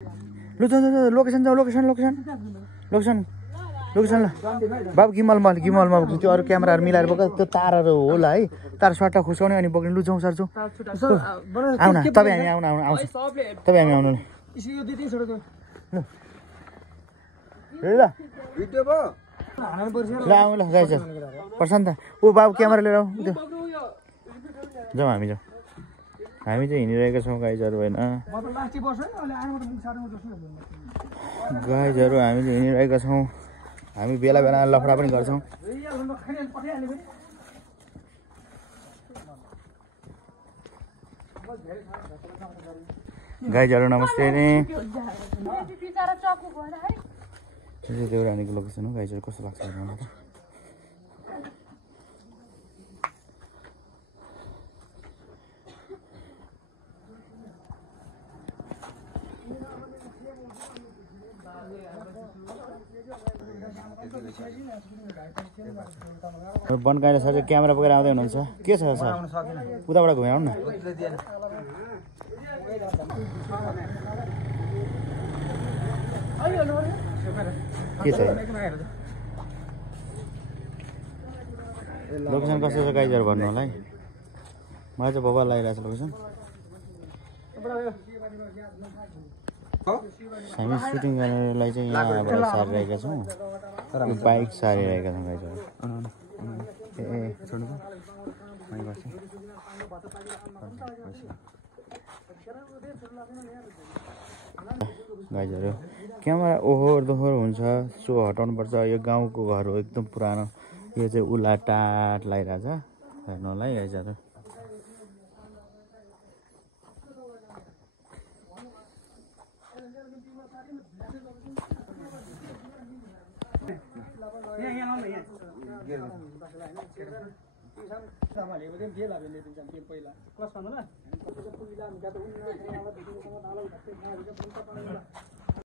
लु लोकेसन जाऊ लोकेसन ल बाबु गिमलमा त्यो अरू क्यामेराहरू मिलाएर बोक त्यो तारहरू होला है तार सट्टा खुसाउने अनि बोक्ने लु जाउँ सर जाउँ आउन तपाईँ हामी आउँछ तपाईँ हामी आउनु ल आउँ ल गाइज पर्छ नि त ऊ बाबु क्यामेरा लिएर आऊ त्यो जाउँ हामी चाहिँ हिँडिरहेका छौँ गाइजहरू होइन गाइजहरू हामी चाहिँ हिँडिरहेका छौँ हामी बेला बेला लफडा पनि गर्छौँ गाइजहरू नमस्ते नि देउरानीको लोकेसन हो गाइजहरू कस्तो लाग्छ मलाई बनकाइले सर क्यामेरा बोकेर आउँदै हुनुहुन्छ के छ सर उताबाट घुमाउनु न के छ लोकेसन कस्तो छ गाइजहरू भन्नु होला है मलाई चाहिँ बबाल लागिरहेको छ लोकेसन हामी सुटिङ गर्नलाई चाहिँ यहाँबाट सारिरहेका छौँ यो बाइक सारिरहेका छौँ गाइजहरू गाइजहरू क्यामेरा ओहोर दोहोर हुन्छ सो हटाउनुपर्छ यो गाउँको घर हो एकदम पुरानो यो चाहिँ उला टाट लगाइरहेछ हेर्नु होला है गाइजहरू